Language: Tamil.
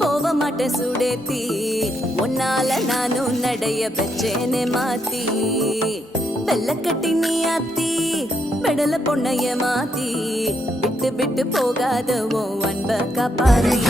போக மாட்டேன் சுடேத்தி உன்னால நானும் நடைய பெற்றேனே மாத்தி வெள்ளக்கட்டி நீ ஆத்தி பெடல பொண்ணைய மாத்தி விட்டு விட்டு போகாத உன் அன்ப காப்பாத்தி